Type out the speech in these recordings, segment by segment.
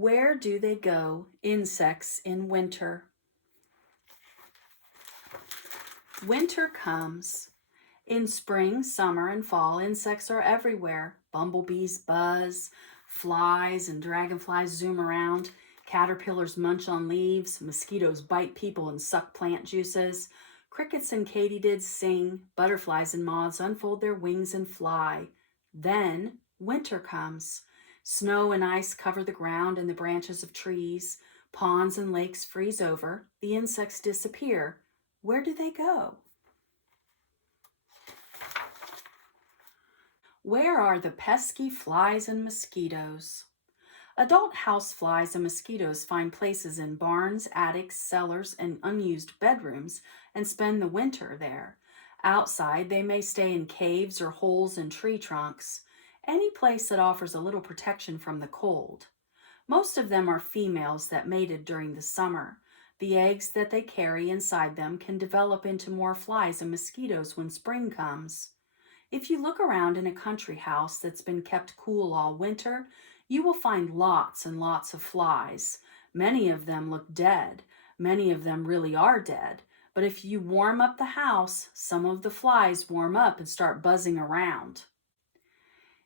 Where do they go, insects, in winter? Winter comes. In spring, summer, and fall, insects are everywhere. Bumblebees buzz, flies and dragonflies zoom around, caterpillars munch on leaves, mosquitoes bite people and suck plant juices, crickets and katydids sing, butterflies and moths unfold their wings and fly. Then winter comes. Snow and ice cover the ground and the branches of trees. Ponds and lakes freeze over. The insects disappear. Where do they go? Where are the pesky flies and mosquitoes? Adult house flies and mosquitoes find places in barns, attics, cellars, and unused bedrooms and spend the winter there. Outside, they may stay in caves or holes in tree trunks, any place that offers a little protection from the cold. Most of them are females that mated during the summer. The eggs that they carry inside them can develop into more flies and mosquitoes when spring comes. If you look around in a country house that's been kept cool all winter, you will find lots and lots of flies. Many of them look dead. Many of them really are dead. But if you warm up the house, some of the flies warm up and start buzzing around.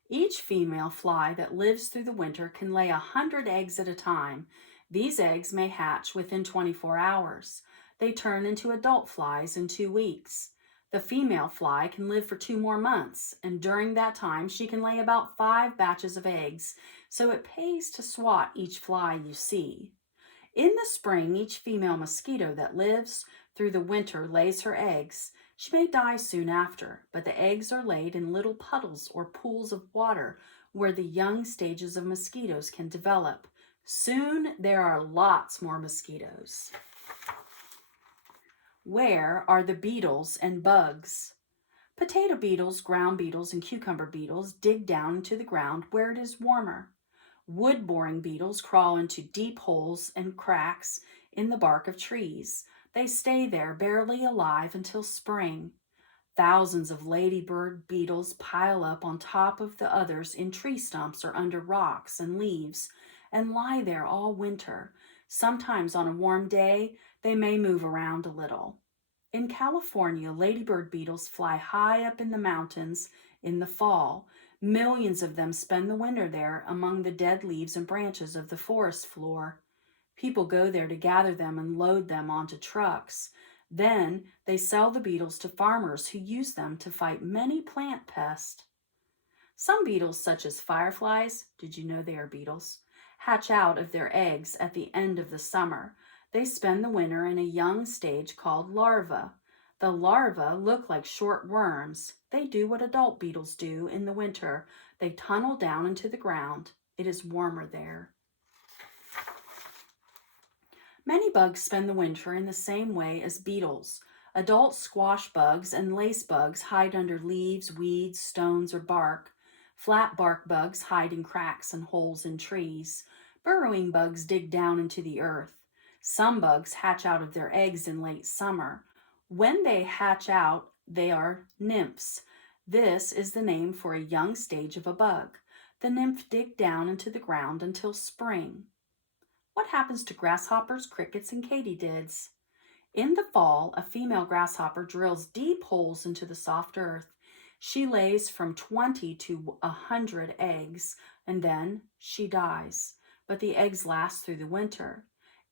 Each female fly that lives through the winter can lay 100 eggs at a time. These eggs may hatch within 24 hours. They turn into adult flies in 2 weeks. The female fly can live for 2 more months, and during that time she can lay about 5 batches of eggs, so it pays to swat each fly you see. In the spring, each female mosquito that lives through the winter lays her eggs. She may die soon after, but the eggs are laid in little puddles or pools of water where the young stages of mosquitoes can develop. Soon there are lots more mosquitoes. Where are the beetles and bugs? Potato beetles, ground beetles, and cucumber beetles dig down into the ground where it is warmer. Wood-boring beetles crawl into deep holes and cracks in the bark of trees. They stay there barely alive until spring. Thousands of ladybird beetles pile up on top of the others in tree stumps or under rocks and leaves and lie there all winter. Sometimes on a warm day, they may move around a little. In California, ladybird beetles fly high up in the mountains in the fall. Millions of them spend the winter there among the dead leaves and branches of the forest floor. People go there to gather them and load them onto trucks. Then they sell the beetles to farmers who use them to fight many plant pests. Some beetles, such as fireflies, did you know they are beetles, hatch out of their eggs at the end of the summer. They spend the winter in a young stage called larvae. The larvae look like short worms. They do what adult beetles do in the winter. They tunnel down into the ground. It is warmer there. Many bugs spend the winter in the same way as beetles. Adult squash bugs and lace bugs hide under leaves, weeds, stones, or bark. Flat bark bugs hide in cracks and holes in trees. Burrowing bugs dig down into the earth. Some bugs hatch out of their eggs in late summer. When they hatch out, they are nymphs. This is the name for a young stage of a bug. The nymph dig down into the ground until spring. What happens to grasshoppers, crickets, and katydids? In the fall, a female grasshopper drills deep holes into the soft earth. She lays from 20 to 100 eggs, and then she dies. But the eggs last through the winter.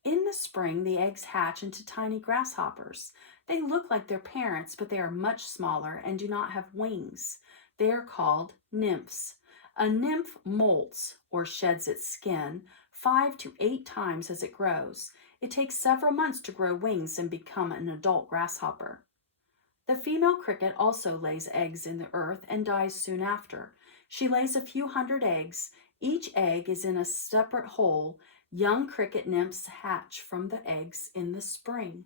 In the spring, the eggs hatch into tiny grasshoppers. They look like their parents, but they are much smaller and do not have wings. They are called nymphs. A nymph molts, or sheds its skin, 5 to 8 times as it grows. It takes several months to grow wings and become an adult grasshopper. The female cricket also lays eggs in the earth and dies soon after. She lays a few hundred eggs. Each egg is in a separate hole. Young cricket nymphs hatch from the eggs in the spring.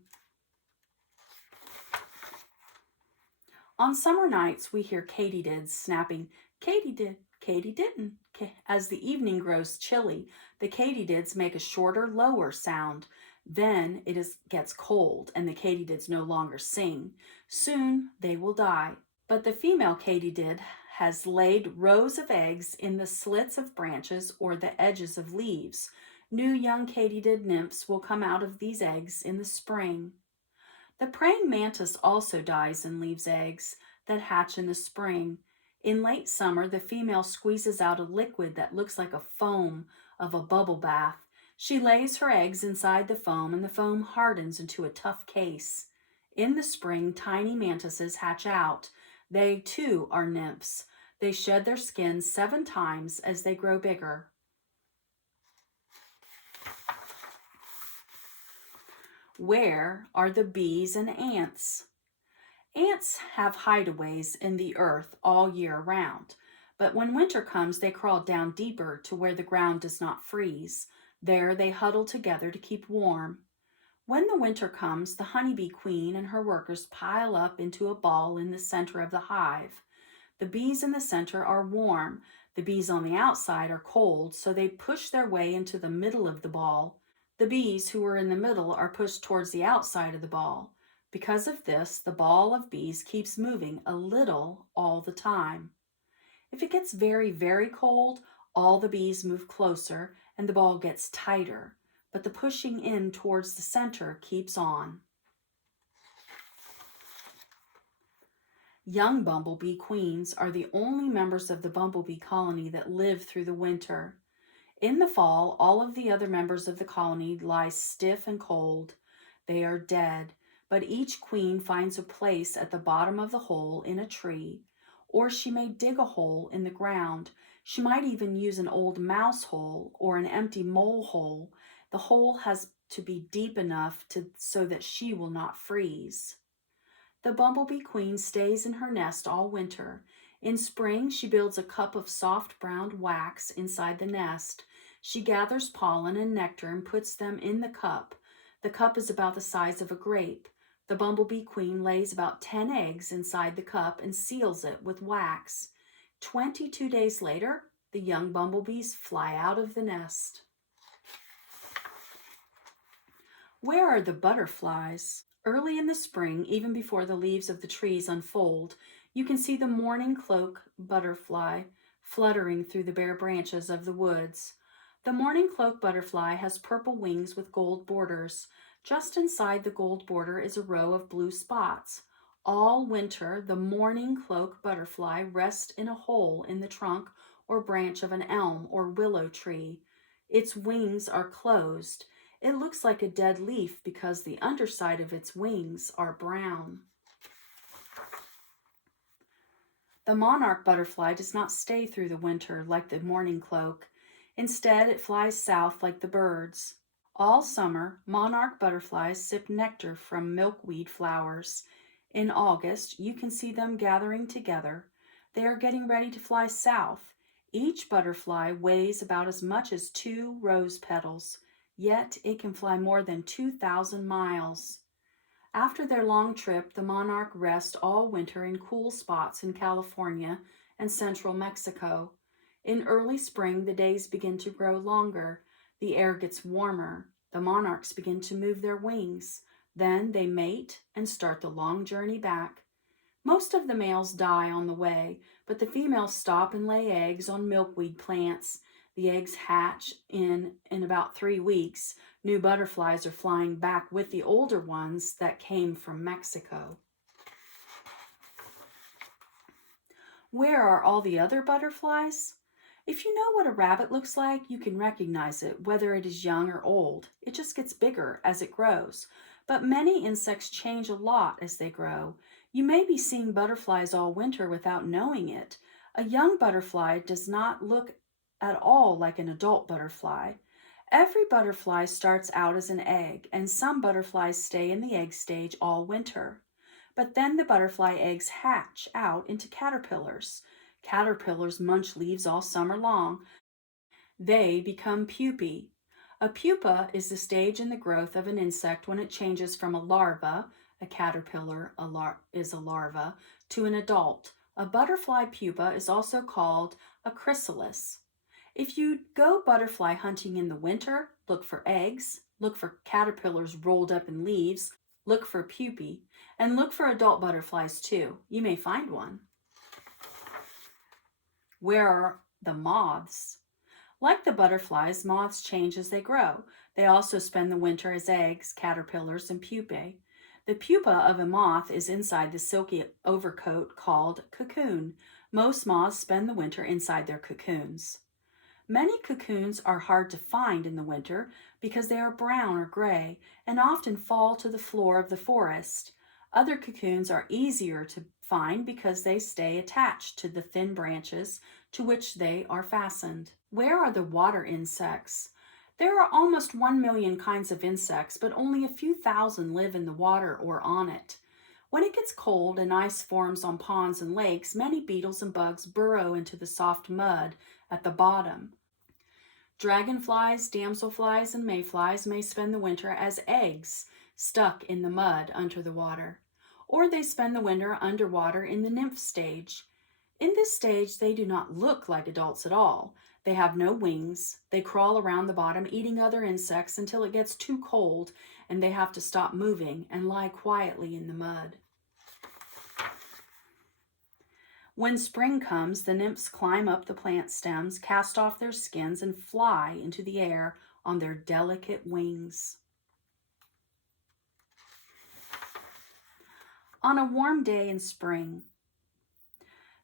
On summer nights, we hear katydids snapping, "Katydid, katydidn't." As the evening grows chilly, the katydids make a shorter, lower sound. Then gets cold and the katydids no longer sing. Soon they will die. But the female katydid has laid rows of eggs in the slits of branches or the edges of leaves. New young katydid nymphs will come out of these eggs in the spring. The praying mantis also dies and leaves eggs that hatch in the spring. In late summer, the female squeezes out a liquid that looks like a foam of a bubble bath. She lays her eggs inside the foam, and the foam hardens into a tough case. In the spring, tiny mantises hatch out. They too are nymphs. They shed their skin 7 times as they grow bigger. Where are the bees and ants? Ants have hideaways in the earth all year round, but when winter comes, they crawl down deeper to where the ground does not freeze. There they huddle together to keep warm. When the winter comes, the honeybee queen and her workers pile up into a ball in the center of the hive. The bees in the center are warm. The bees on the outside are cold, so they push their way into the middle of the ball. The bees who are in the middle are pushed towards the outside of the ball. Because of this, the ball of bees keeps moving a little all the time. If it gets very, very cold, all the bees move closer and the ball gets tighter, but the pushing in towards the center keeps on. Young bumblebee queens are the only members of the bumblebee colony that live through the winter. In the fall, all of the other members of the colony lie stiff and cold. They are dead, but each queen finds a place at the bottom of the hole in a tree, or she may dig a hole in the ground. She might even use an old mouse hole or an empty mole hole. The hole has to be deep enough so that she will not freeze. The bumblebee queen stays in her nest all winter. In spring, she builds a cup of soft brown wax inside the nest. She gathers pollen and nectar and puts them in the cup. The cup is about the size of a grape. The bumblebee queen lays about 10 eggs inside the cup and seals it with wax. 22 days later, the young bumblebees fly out of the nest. Where are the butterflies? Early in the spring, even before the leaves of the trees unfold, you can see the morning cloak butterfly fluttering through the bare branches of the woods. The morning cloak butterfly has purple wings with gold borders. Just inside the gold border is a row of blue spots. All winter, the morning cloak butterfly rests in a hole in the trunk or branch of an elm or willow tree. Its wings are closed. It looks like a dead leaf because the underside of its wings are brown. The monarch butterfly does not stay through the winter like the morning cloak. Instead, it flies south like the birds. All summer, monarch butterflies sip nectar from milkweed flowers. In August, you can see them gathering together. They are getting ready to fly south. Each butterfly weighs about as much as 2 rose petals, yet it can fly more than 2,000 miles. After their long trip, the monarch rests all winter in cool spots in California and central Mexico. In early spring, the days begin to grow longer. The air gets warmer. The monarchs begin to move their wings. Then they mate and start the long journey back. Most of the males die on the way, but the females stop and lay eggs on milkweed plants. The eggs hatch in about 3 weeks. New butterflies are flying back with the older ones that came from Mexico. Where are all the other butterflies? If you know what a rabbit looks like, you can recognize it, whether it is young or old. It just gets bigger as it grows. But many insects change a lot as they grow. You may be seeing butterflies all winter without knowing it. A young butterfly does not look at all like an adult butterfly. Every butterfly starts out as an egg, and some butterflies stay in the egg stage all winter. But then the butterfly eggs hatch out into caterpillars. Caterpillars munch leaves all summer long. They become pupae. A pupa is the stage in the growth of an insect when it changes from a larva, a caterpillar is a larva, to an adult. A butterfly pupa is also called a chrysalis. If you go butterfly hunting in the winter, look for eggs, look for caterpillars rolled up in leaves, look for pupae, and look for adult butterflies too. You may find one. Where are the moths? Like the butterflies, moths change as they grow. They also spend the winter as eggs, caterpillars, and pupae. The pupa of a moth is inside the silky overcoat called cocoon. Most moths spend the winter inside their cocoons. Many cocoons are hard to find in the winter because they are brown or gray and often fall to the floor of the forest. Other cocoons are easier to find because they stay attached to the thin branches to which they are fastened. Where are the water insects? There are almost 1 million kinds of insects, but only a few thousand live in the water or on it. When it gets cold and ice forms on ponds and lakes, many beetles and bugs burrow into the soft mud at the bottom. Dragonflies, damselflies, and mayflies may spend the winter as eggs stuck in the mud under the water, or they spend the winter underwater in the nymph stage. In this stage, they do not look like adults at all. They have no wings. They crawl around the bottom, eating other insects until it gets too cold and they have to stop moving and lie quietly in the mud. When spring comes, the nymphs climb up the plant stems, cast off their skins, and fly into the air on their delicate wings. On a warm day in spring,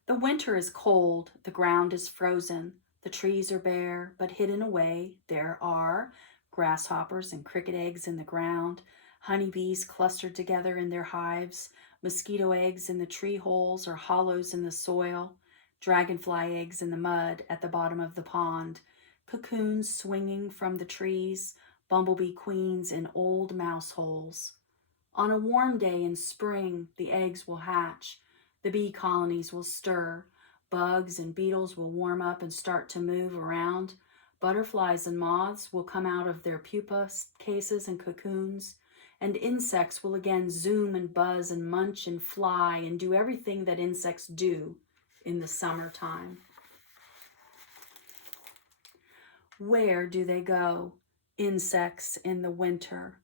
the winter is cold, the ground is frozen, the trees are bare, but hidden away there are grasshoppers and cricket eggs in the ground, honeybees clustered together in their hives, mosquito eggs in the tree holes or hollows in the soil, dragonfly eggs in the mud at the bottom of the pond, cocoons swinging from the trees, bumblebee queens in old mouse holes. On a warm day in spring, the eggs will hatch, the bee colonies will stir, bugs and beetles will warm up and start to move around, butterflies and moths will come out of their pupa cases and cocoons, and insects will again zoom and buzz and munch and fly and do everything that insects do in the summertime. Where do they go, insects in the winter?